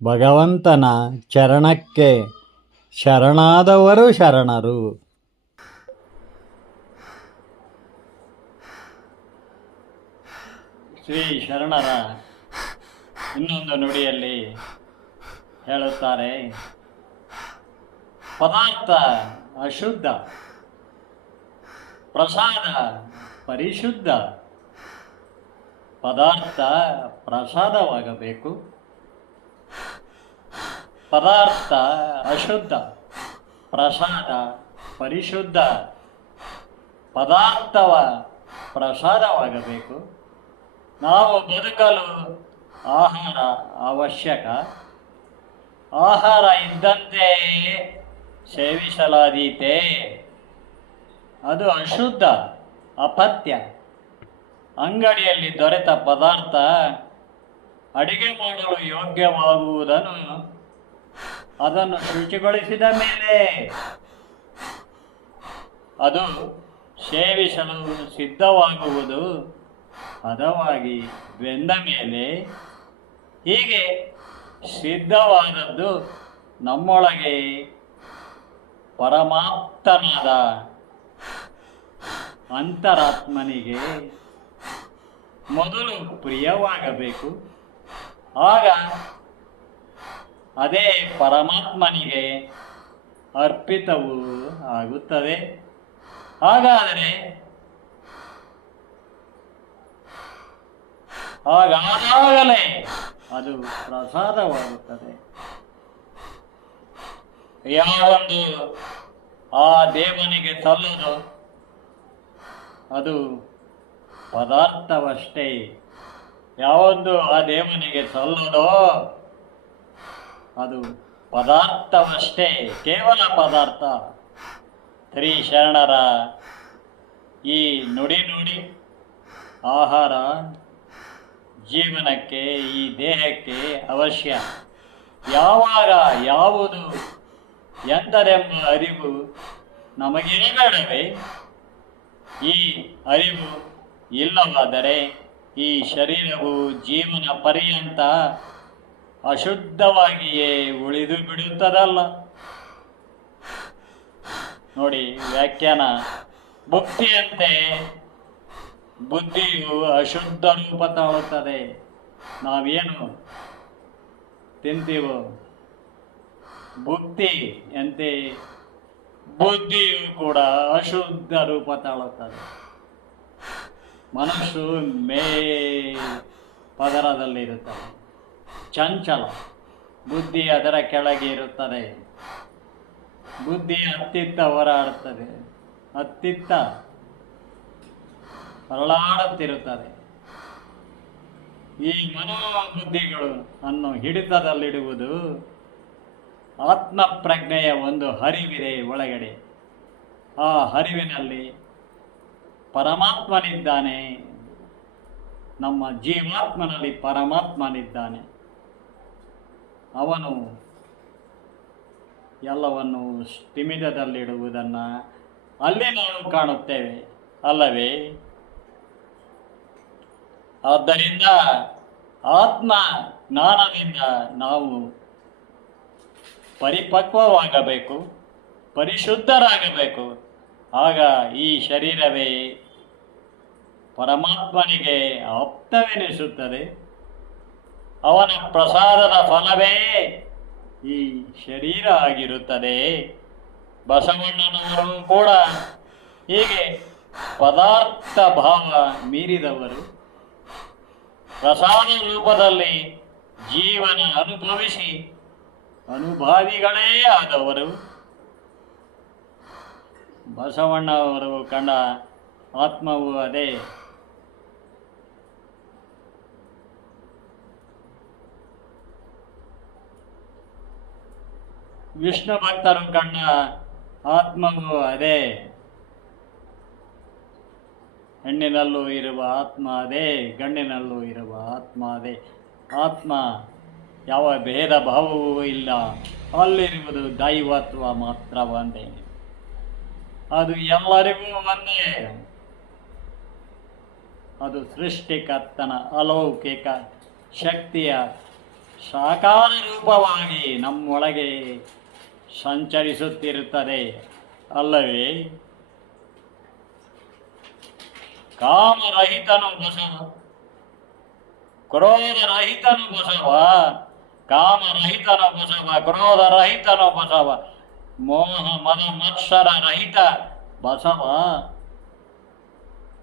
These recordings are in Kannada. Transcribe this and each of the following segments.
ಭಗವಂತನ ಚರಣಕ್ಕೆ ಶರಣಾದವರು ಶರಣರು. ಶ್ರೀ ಶರಣರ ಇನ್ನೊಂದು ನುಡಿಯಲ್ಲಿ ಹೇಳುತ್ತಾರೆ, ಪದಾರ್ಥ ಅಶುದ್ಧ, ಪ್ರಸಾದ ಪರಿಶುದ್ಧ. ಪದಾರ್ಥ ಪ್ರಸಾದವಾಗಬೇಕು, ಪದಾರ್ಥ ಅಶುದ್ಧ, ಪ್ರಸಾದ ಪರಿಶುದ್ಧ. ಪದಾರ್ಥವ ಪ್ರಸಾದವಾಗಬೇಕು. ನಾವು ಬದುಕಲು ಆಹಾರ ಅವಶ್ಯಕ. ಆಹಾರ ಇದ್ದಂತೆ ಸೇವಿಸಲಾದೀತೆ ಅದು ಅಶುದ್ಧ, ಅಪಥ್ಯ. ಅಂಗಡಿಯಲ್ಲಿ ದೊರೆತ ಪದಾರ್ಥ ಅಡಿಗೆ ಮಾಡಲು ಯೋಗ್ಯವಾಗುವುದನ್ನು ಅದನ್ನು ಶುಚಿಗೊಳಿಸಿದ ಮೇಲೆ ಅದು ಸೇವಿಸಲು ಸಿದ್ಧವಾಗುವುದು ಹದವಾಗಿ ಬೆಂದ ಮೇಲೆ. ಹೀಗೆ ಸಿದ್ಧವಾದದ್ದು ನಮ್ಮೊಳಗೆ ಪರಮಾಪ್ತನಾದ ಅಂತರಾತ್ಮನಿಗೆ ಮೊದಲು ಪ್ರಿಯವಾಗಬೇಕು. ಆಗ ಅದೇ ಪರಮಾತ್ಮನಿಗೆ ಅರ್ಪಿತವೂ ಆಗುತ್ತದೆ. ಹಾಗಾದಾಗಲೇ ಅದು ಪ್ರಸಾದವಾಗುತ್ತದೆ. ಯಾವೊಂದು ಆ ದೇವನಿಗೆ ಸಲ್ಲದು ಅದು ಪದಾರ್ಥವಷ್ಟೇ. ಯಾವೊಂದು ಆ ದೇವನಿಗೆ ಸಲ್ಲದೋ ಅದು ಪದಾರ್ಥವಷ್ಟೇ, ಕೇವಲ ಪದಾರ್ಥ. ಶ್ರೀ ಶರಣರ ಈ ನುಡಿ ಆಹಾರ ಜೀವನಕ್ಕೆ, ಈ ದೇಹಕ್ಕೆ ಅವಶ್ಯ. ಯಾವಾಗ ಯಾವುದು ಎಂದರೆಂಬ ಅರಿವು ನಮಗಿರಬೇಡವೇ? ಈ ಅರಿವು ಇಲ್ಲವಾದರೆ ಈ ಶರೀರವು ಜೀವನ ಪರ್ಯಂತ ಅಶುದ್ಧವಾಗಿಯೇ ಉಳಿದು ಬಿಡುತ್ತದಲ್ಲ. ನೋಡಿ ವ್ಯಾಖ್ಯಾನ, ಭುಕ್ತಿಯಂತೆ ಬುದ್ಧಿಯು ಅಶುದ್ಧ ರೂಪ ತಾಳುತ್ತದೆ. ನಾವೇನು ತಿಂತೀವೋ ಭುಕ್ತಿಯಂತೆ ಬುದ್ಧಿಯು ಕೂಡ ಅಶುದ್ಧ ರೂಪ ತಾಳುತ್ತದೆ. ಮನಸ್ಸು ಪದರದಲ್ಲಿರುತ್ತದೆ, ಚಂಚಲ. ಬುದ್ಧಿ ಅದರ ಕೆಳಗೆ ಇರುತ್ತದೆ. ಬುದ್ಧಿ ಅತ್ತಿತ್ತ ಹೋರಾಡುತ್ತದೆ, ಅತ್ತಿತ್ತ ಹೊರಳಾಡುತ್ತಿರುತ್ತದೆ. ಈ ಮನೋಬುದ್ಧಿಗಳು ಅನ್ನು ಹಿಡಿತದಲ್ಲಿಡುವುದು ಆತ್ಮಪ್ರಜ್ಞೆಯ ಒಂದು ಹರಿವಿದೆ ಒಳಗಡೆ. ಆ ಹರಿವಿನಲ್ಲಿ ಪರಮಾತ್ಮನಿದ್ದಾನೆ, ನಮ್ಮ ಜೀವಾತ್ಮನಲ್ಲಿ ಪರಮಾತ್ಮನಿದ್ದಾನೆ. ಅವನು ಎಲ್ಲವನ್ನು ಸ್ಥಿಮಿತದಲ್ಲಿಡುವುದನ್ನು ಅಲ್ಲಿ ನಾವು ಕಾಣುತ್ತೇವೆ ಅಲ್ಲವೇ? ಆದ್ದರಿಂದ ಆತ್ಮ ಜ್ಞಾನದಿಂದ ನಾವು ಪರಿಪಕ್ವವಾಗಬೇಕು, ಪರಿಶುದ್ಧರಾಗಬೇಕು. ಆಗ ಈ ಶರೀರವೇ ಪರಮಾತ್ಮನಿಗೆ ಆಪ್ತವೆನಿಸುತ್ತದೆ. ಅವನ ಪ್ರಸಾದದ ಫಲವೇ ಈ ಶರೀರ ಆಗಿರುತ್ತದೆ. ಬಸವಣ್ಣನವರು ಕೂಡ ಹೀಗೆ ಪದಾರ್ಥ ಭಾವ ಮೀರಿದವರು, ಪ್ರಸಾದ ರೂಪದಲ್ಲಿ ಜೀವನ ಅನುಭವಿಸಿ ಅನುಭಾವಿಗಳೇ ಆದವರು. ಬಸವಣ್ಣವರು ಕಂಡ ಆತ್ಮವು ಅದೇ. ವಿಷ್ಣು ಭಕ್ತರು ಕಂಡ ಆತ್ಮವು ಅದೇ. ಹೆಣ್ಣಿನಲ್ಲೂ ಇರುವ ಆತ್ಮ ಅದೇ, ಗಂಡಿನಲ್ಲೂ ಇರುವ ಆತ್ಮ ಅದೇ. ಆತ್ಮ ಯಾವ ಭೇದ ಭಾವವೂ ಇಲ್ಲ, ಅಲ್ಲಿರುವುದು ದೈವತ್ವ ಮಾತ್ರ ಒಂದೇ. ಅದು ಎಲ್ಲರಿಗೂ ಒಂದೇ. ಅದು ಸೃಷ್ಟಿಕರ್ತನ ಅಲೌಕಿಕ ಶಕ್ತಿಯ ಸಾಕಾರ ರೂಪವಾಗಿ ನಮ್ಮೊಳಗೆ ಸಂಚರಿಸುತ್ತಿರುತ್ತದೆ ಅಲ್ಲವೇ? ಕಾಮರಹಿತನು ಬಸವ, ಕ್ರೋಧರಹಿತನು ಬಸವ, ಕಾಮರಹಿತನು ಬಸವ, ಕ್ರೋಧರಹಿತನು ಬಸವ, ಮೋಹ ಮದ ಮತ್ಸರ ರಹಿತ ಬಸವ.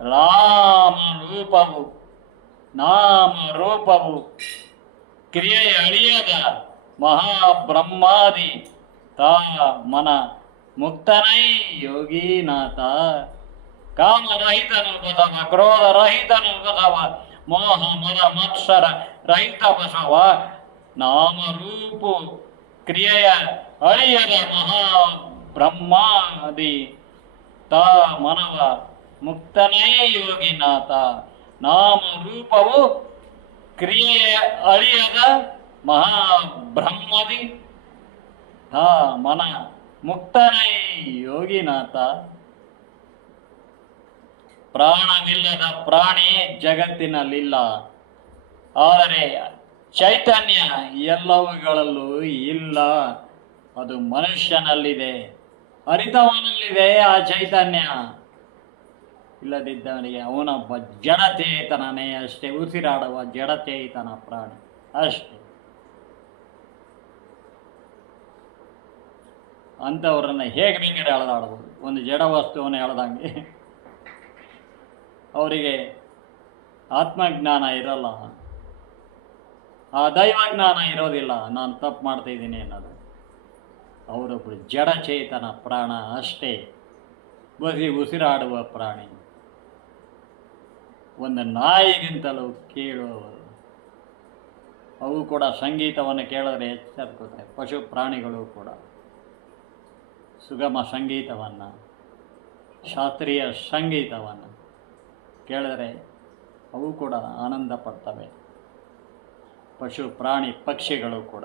ರಾಮ ರೂಪವು ನಾಮ ರೂಪವು ಕ್ರಿಯೆ ಅಳಿಯದ ಮಹಾಬ್ರಹ್ಮಾದಿ ತಾ ಮನ ಮುಕ್ತನೈ ಯೋಗೀನಾಥ. ಕಾಮರಹಿತನು ಬಸವ, ಕ್ರೋಧರಹಿತನು ಬಸವ, ಮೋಹ ಮದ ಮತ್ಸರ ರಹಿತ ಬಸವ, ನಾಮರೂಪು ಕ್ರಿಯೆಯ ಅಳಿಯದ ಮಹಾಬ್ರಹ್ಮಾದಿ ತಾ ಮನವ ಮುಕ್ತನೇ ಯೋಗಿನಾಥ. ನಾಮರೂಪವು ಕ್ರಿಯೆಯ ಅಳಿಯದ ಮಹಾಬ್ರಹ್ಮದಿ ತಾ ಮನ ಮುಕ್ತನೇ ಯೋಗಿನಾಥ. ಪ್ರಾಣವಿಲ್ಲದ ಪ್ರಾಣಿ ಜಗತ್ತಿನಲ್ಲಿಲ್ಲ, ಆದರೆ ಚೈತನ್ಯ ಎಲ್ಲವುಗಳಲ್ಲೂ ಇಲ್ಲ. ಅದು ಮನುಷ್ಯನಲ್ಲಿದೆ, ಅರಿತವನಲ್ಲಿದೆ ಆ ಚೈತನ್ಯ. ಇಲ್ಲದಿದ್ದವನಿಗೆ ಅವನೊಬ್ಬ ಜಡಚೇತನನೇ ಅಷ್ಟೇ, ಉಸಿರಾಡುವ ಜಡಚೇತನ ಪ್ರಾಣಿ ಅಷ್ಟೇ. ಅಂಥವ್ರನ್ನ ಹೇಗೆ ಬೇಕಾದ್ರೆ ಎಳೆದಾಡ್ಬೋದು, ಒಂದು ಜಡ ವಸ್ತುವನ್ನು ಎಳೆದಂಗೆ. ಅವರಿಗೆ ಆತ್ಮಜ್ಞಾನ ಇರಲ್ಲ, ಆ ದೈವಜ್ಞಾನ ಇರೋದಿಲ್ಲ, ನಾನು ತಪ್ಪು ಮಾಡ್ತಾಯಿದ್ದೀನಿ ಅನ್ನೋದು. ಅವರೊಬ್ಬರು ಜಡಚೇತನ ಪ್ರಾಣ ಅಷ್ಟೇ, ಉಸಿರಾಡುವ ಪ್ರಾಣಿ. ಒಂದು ನಾಯಿಗಿಂತಲೂ ಕೇಳುವವರು. ಅವು ಕೂಡ ಸಂಗೀತವನ್ನು ಕೇಳಿದ್ರೆ ಎಚ್ಚರಿಸುತ್ತೆ. ಪಶು ಪ್ರಾಣಿಗಳು ಕೂಡ ಸುಗಮ ಸಂಗೀತವನ್ನು, ಶಾಸ್ತ್ರೀಯ ಸಂಗೀತವನ್ನು ಕೇಳಿದರೆ ಅವು ಕೂಡ ಆನಂದ ಪಡ್ತವೆ. ಪಶು ಪ್ರಾಣಿ ಪಕ್ಷಿಗಳು ಕೂಡ.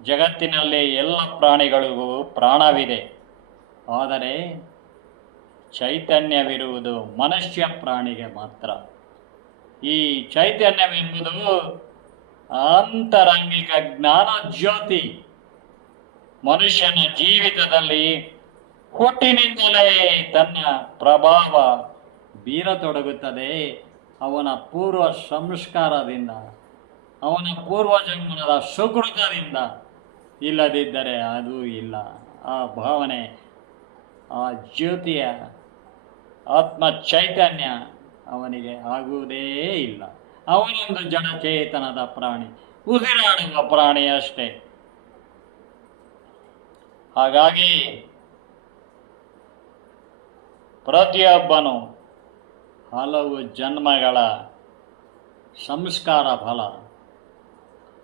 ಜಗತ್ತಿನಲ್ಲಿ ಎಲ್ಲ ಪ್ರಾಣಿಗಳಿಗೂ ಪ್ರಾಣವಿದೆ, ಆದರೆ ಚೈತನ್ಯವಿರುವುದು ಮನುಷ್ಯ ಪ್ರಾಣಿಗೆ ಮಾತ್ರ. ಈ ಚೈತನ್ಯವೆಂಬುದು ಆಂತರಂಗಿಕ ಜ್ಞಾನ ಜ್ಯೋತಿ. ಮನುಷ್ಯನ ಜೀವಿತದಲ್ಲಿ ಹುಟ್ಟಿನಿಂದಲೇ ತನ್ನ ಪ್ರಭಾವ ಬೀರತೊಡಗುತ್ತದೆ. ಅವನ ಪೂರ್ವ ಸಂಸ್ಕಾರದಿಂದ, ಅವನ ಪೂರ್ವಜನ್ಮದ ಸುಕೃತದಿಂದ. ಇಲ್ಲದಿದ್ದರೆ ಅದು ಇಲ್ಲ. ಆ ಭಾವನೆ, ಆ ಜ್ಯೋತಿಯ ಆತ್ಮ ಚೈತನ್ಯ ಅವನಿಗೆ ಆಗುವುದೇ ಇಲ್ಲ. ಅವನೊಂದು ಜಡಚೇತನದ ಪ್ರಾಣಿ, ಉಸಿರಾಡುವ ಪ್ರಾಣಿ ಅಷ್ಟೇ. ಹಾಗಾಗಿ ಪ್ರತಿಯೊಬ್ಬನು ಹಲವು ಜನ್ಮಗಳ ಸಂಸ್ಕಾರ ಫಲ.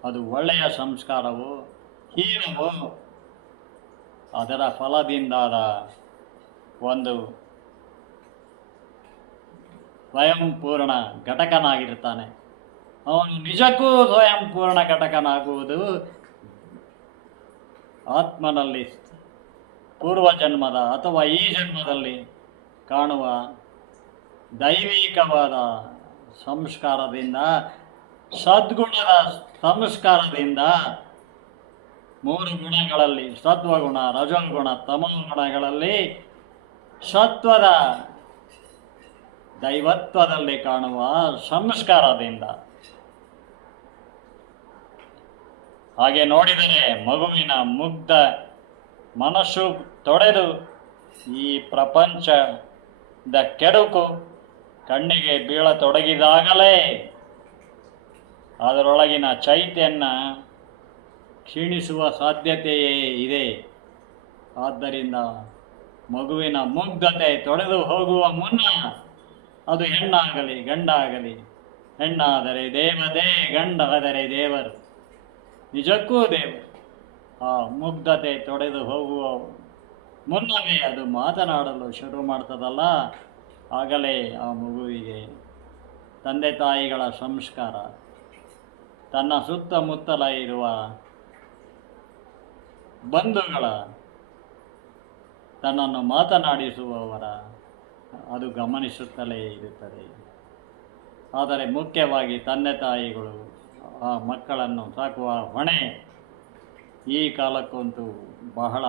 ಅದು ಒಳ್ಳೆಯ ಸಂಸ್ಕಾರವೋ ಹೀನವೋ ಅದರ ಫಲದಿಂದಾದ ಒಂದು ಸ್ವಯಂಪೂರ್ಣ ಘಟಕನಾಗಿರ್ತಾನೆ. ಅವನು ನಿಜಕ್ಕೂ ಸ್ವಯಂಪೂರ್ಣ ಘಟಕನಾಗುವುದು ಆತ್ಮನಲ್ಲಿ ಪೂರ್ವಜನ್ಮದ ಅಥವಾ ಈ ಜನ್ಮದಲ್ಲಿ ಕಾಣುವ ದೈವಿಕವಾದ ಸಂಸ್ಕಾರದಿಂದ, ಸದ್ಗುಣದ ಸಂಸ್ಕಾರದಿಂದ. ಮೂರು ಗುಣಗಳಲ್ಲಿ, ಸತ್ವಗುಣ, ರಜೋಗುಣ, ತಮೋಗುಣಗಳಲ್ಲಿ ಸತ್ವದ ದೈವತ್ವದಲ್ಲಿ ಕಾಣುವ ಸಂಸ್ಕಾರದಿಂದ. ಹಾಗೆ ನೋಡಿದರೆ ಮಗುವಿನ ಮುಗ್ಧ ಮನಸ್ಸು ತೊಡೆದು ಈ ಪ್ರಪಂಚದ ಕೆಡುಕು ಕಣ್ಣಿಗೆ ಬೀಳತೊಡಗಿದಾಗಲೇ ಅದರೊಳಗಿನ ಚೈತನ್ಯ ಕ್ಷೀಣಿಸುವ ಸಾಧ್ಯತೆಯೇ ಇದೆ. ಆದ್ದರಿಂದ ಮಗುವಿನ ಮುಗ್ಧತೆ ತೊಡೆದು ಹೋಗುವ ಮುನ್ನ, ಅದು ಹೆಣ್ಣಾಗಲಿ ಗಂಡಾಗಲಿ, ಹೆಣ್ಣಾದರೆ ದೇವತೆ, ಗಂಡಾದರೆ ದೇವರು, ನಿಜಕ್ಕೂ ದೇವರು. ಆ ಮುಗ್ಧತೆ ತೊಡೆದು ಹೋಗುವ ಮುನ್ನವೇ ಅದು ಮಾತನಾಡಲು ಶುರು ಮಾಡ್ತದಲ್ಲ, ಆಗಲೇ ಆ ಮಗುವಿಗೆ ತಂದೆ ತಾಯಿಗಳ ಸಂಸ್ಕಾರ, ತನ್ನ ಸುತ್ತಮುತ್ತಲ ಇರುವ ಬಂಧುಗಳ, ತನ್ನನ್ನು ಮಾತನಾಡಿಸುವವರ ಅದು ಗಮನಿಸುತ್ತಲೇ ಇರುತ್ತದೆ. ಆದರೆ ಮುಖ್ಯವಾಗಿ ತಂದೆ ತಾಯಿಗಳು ಆ ಮಕ್ಕಳನ್ನು ಸಾಕುವ ಹೊಣೆ ಈ ಕಾಲಕ್ಕಂತೂ ಬಹಳ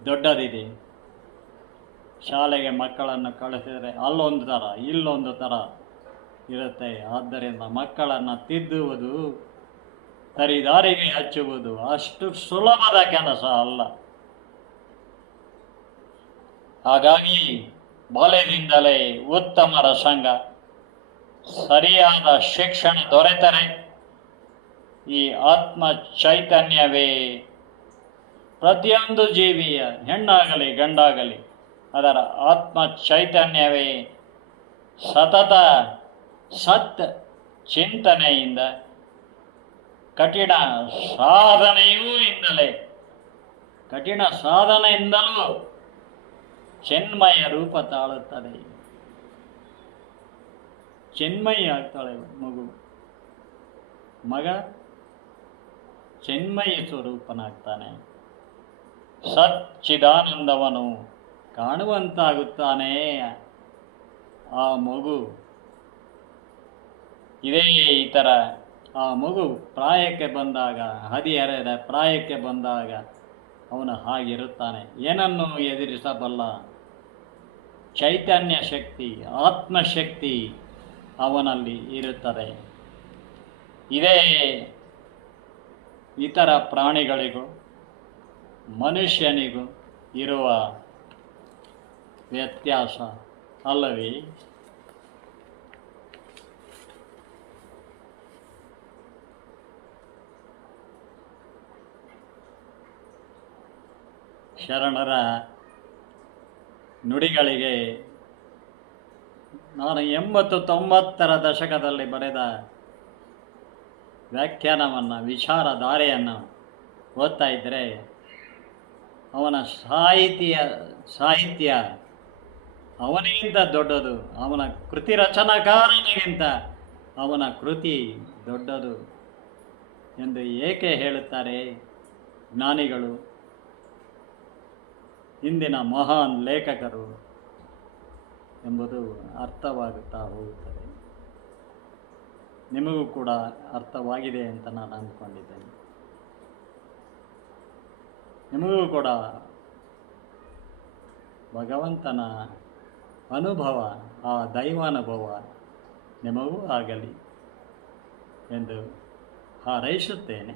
ದೊಡ್ಡದಿದೆ. ಶಾಲೆಗೆ ಮಕ್ಕಳನ್ನು ಕಳಿಸಿದರೆ ಅಲ್ಲೊಂದು ಥರ ಇಲ್ಲೊಂದು ಥರ ಇರುತ್ತೆ. ಆದ್ದರಿಂದ ಮಕ್ಕಳನ್ನು ತಿದ್ದುವುದು, ಸರಿದಾರಿಗೆ ಹಚ್ಚುವುದು ಅಷ್ಟು ಸುಲಭದ ಕೆಲಸ ಅಲ್ಲ. ಹಾಗಾಗಿ ಬಾಲ್ಯದಿಂದಲೇ ಉತ್ತಮರ ಸಂಘ, ಸರಿಯಾದ ಶಿಕ್ಷಣ ದೊರೆತರೆ ಈ ಆತ್ಮ ಚೈತನ್ಯವೇ ಪ್ರತಿಯೊಂದು ಜೀವಿಯ, ಹೆಣ್ಣಾಗಲಿ ಗಂಡಾಗಲಿ, ಅದರ ಆತ್ಮ ಚೈತನ್ಯವೇ ಸತತ ಸತ್ ಚಿಂತನೆಯಿಂದ, ಕಠಿಣ ಸಾಧನೆಯಿಂದಲೂ ಚಿನ್ಮಯ ರೂಪ ತಾಳುತ್ತದೆ. ಚಿನ್ಮಯಿ ಆಗ್ತಾಳೆ ಮಗ ಚಿನ್ಮಯಿ ಸ್ವರೂಪನಾಗ್ತಾನೆ. ಸಚ್ಚಿದಾನಂದವನು ಕಾಣುವಂತಾಗುತ್ತಾನೆ ಆ ಮಗು. ಇದೇ ಈ ಥರ ಆ ಮಗು ಪ್ರಾಯಕ್ಕೆ ಬಂದಾಗ, ಹದಿಹರೆಯದ ಪ್ರಾಯಕ್ಕೆ ಬಂದಾಗ ಅವನು ಹಾಗಿರುತ್ತಾನೆ. ಏನನ್ನು ಎದುರಿಸಬಲ್ಲ ಚೈತನ್ಯ ಶಕ್ತಿ, ಆತ್ಮಶಕ್ತಿ ಅವನಲ್ಲಿ ಇರುತ್ತದೆ. ಇದೇ ಇತರ ಪ್ರಾಣಿಗಳಿಗೂ ಮನುಷ್ಯನಿಗೂ ಇರುವ ವ್ಯತ್ಯಾಸ ಅಲ್ಲವೇ? ಶರಣರ ನುಡಿಗಳಿಗೆ ನಾನು 80-90ರ ದಶಕದಲ್ಲಿ ಬರೆದ ವ್ಯಾಖ್ಯಾನವನ್ನು, ವಿಚಾರಧಾರೆಯನ್ನು ಓದ್ತಾ ಇದ್ದರೆ ಅವನ ಸಾಹಿತ್ಯ ಅವನಿಗಿಂತ ದೊಡ್ಡದು, ಅವನ ಕೃತಿ ರಚನಾಕಾರನಿಗಿಂತ ಅವನ ಕೃತಿ ದೊಡ್ಡದು ಎಂದು ಏಕೆ ಹೇಳುತ್ತಾರೆ ಜ್ಞಾನಿಗಳು, ಇಂದಿನ ಮಹಾನ್ ಲೇಖಕರು ಎಂಬುದು ಅರ್ಥವಾಗುತ್ತಾ ಹೋಗುತ್ತದೆ. ನಿಮಗೂ ಕೂಡ ಅರ್ಥವಾಗಿದೆ ಅಂತ ನಾನು ಅಂದ್ಕೊಂಡಿದ್ದೇನೆ. ನಿಮಗೂ ಕೂಡ ಭಗವಂತನ ಅನುಭವ, ಆ ದೈವಾನುಭವ ನಿಮಗೂ ಆಗಲಿ ಎಂದು ಹಾರೈಸುತ್ತೇನೆ.